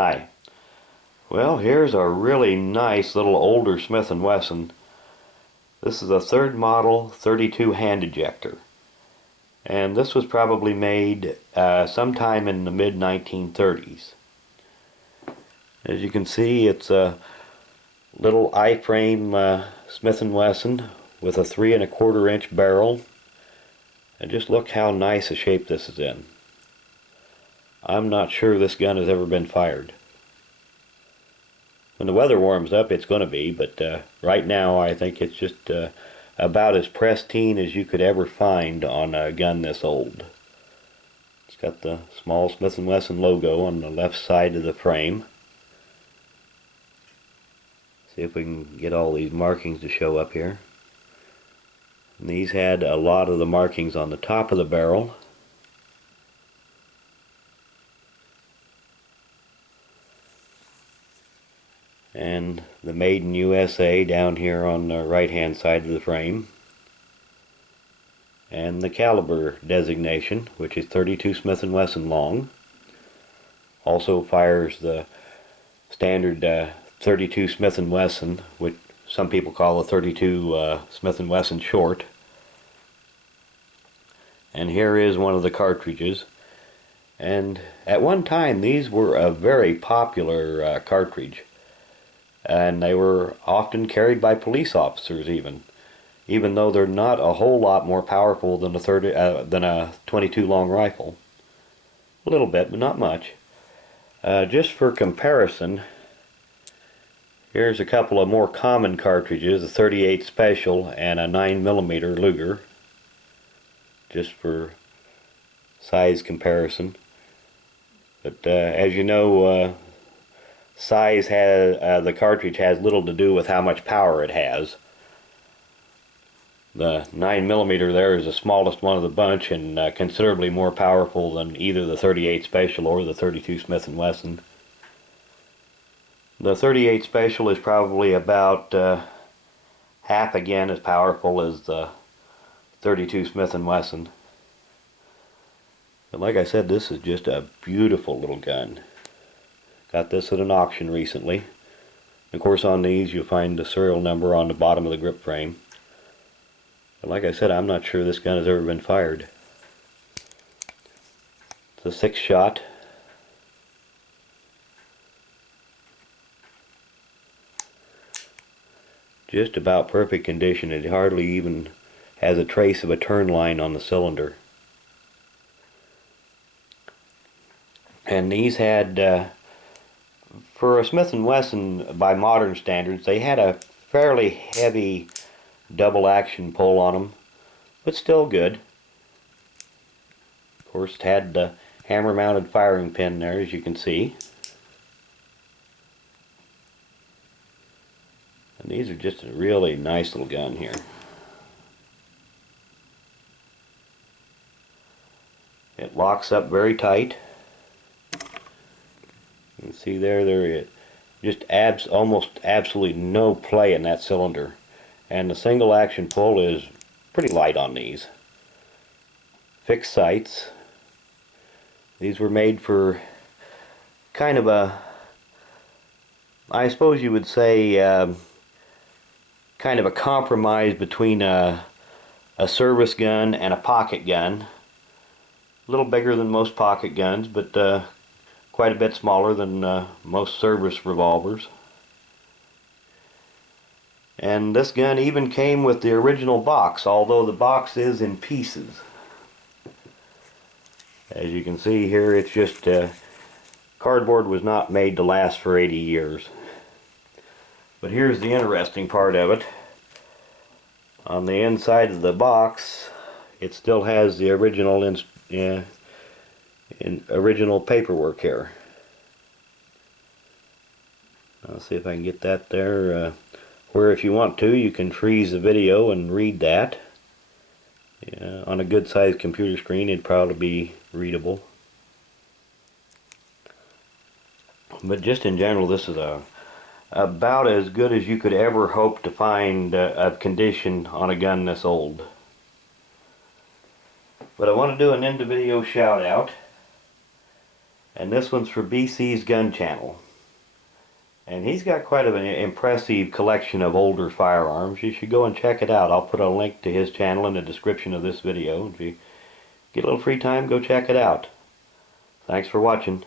Hi. Well, here's a really nice little older Smith & Wesson. This is a third model 32 hand ejector. And this was probably made sometime in the mid 1930s. As you can see, it's a little I-frame Smith & Wesson with a 3 1/4 inch barrel. And just look how nice a shape this is in. I'm not sure this gun has ever been fired. When the weather warms up, it's going to be, but right now I think it's just about as pristine as you could ever find on a gun this old. It's got the small Smith & Wesson logo on the left side of the frame. See if we can get all these markings to show up here. And these had a lot of the markings on the top of the barrel. And the Made in USA down here on the right hand side of the frame, and the caliber designation, which is 32 Smith & Wesson Long. Also fires the standard 32 Smith & Wesson, which some people call a 32 Smith & Wesson Short. And here is one of the cartridges. And at one time these were a very popular cartridge. And they were often carried by police officers even though they're not a whole lot more powerful than a 22 long rifle. A little bit, but not much. Just for comparison, here's a couple of more common cartridges, a 38 Special and a 9mm Luger, just for size comparison. But as you know, size has the cartridge has little to do with how much power it has. The 9mm there is the smallest one of the bunch and considerably more powerful than either the 38 Special or the 32 Smith & Wesson. The 38 Special is probably about half again as powerful as the 32 Smith & Wesson. But like I said, this is just a beautiful little gun. Got this at an auction recently. Of course, on these you'll find the serial number on the bottom of the grip frame. But like I said, I'm not sure this gun has ever been fired. It's a 6-shot. Just about perfect condition. It hardly even has a trace of a turn line on the cylinder. And these had for a Smith & Wesson, by modern standards, they had a fairly heavy double action pull on them, but still good. Of course, it had the hammer mounted firing pin there, as you can see. And these are just a really nice little gun here. It locks up very tight. You can see there is just almost absolutely no play in that cylinder. And the single action pull is pretty light on these. Fixed sights. These were made for kind of a, I suppose you would say, kind of a compromise between a service gun and a pocket gun. A little bigger than most pocket guns, but quite a bit smaller than most service revolvers. And this gun even came with the original box, although the box is in pieces. As you can see here, it's just cardboard was not made to last for 80 years. But here's the interesting part of it. On the inside of the box, it still has the original original paperwork here. I'll see if I can get that there, where if you want to, you can freeze the video and read that. Yeah, on a good sized computer screen it'd probably be readable. But just in general, this is about as good as you could ever hope to find of condition on a gun this old. But I want to do an end of video shout out. And this one's for BC's Gun Channel. And he's got quite an impressive collection of older firearms. You should go and check it out. I'll put a link to his channel in the description of this video. If you get a little free time, go check it out. Thanks for watching.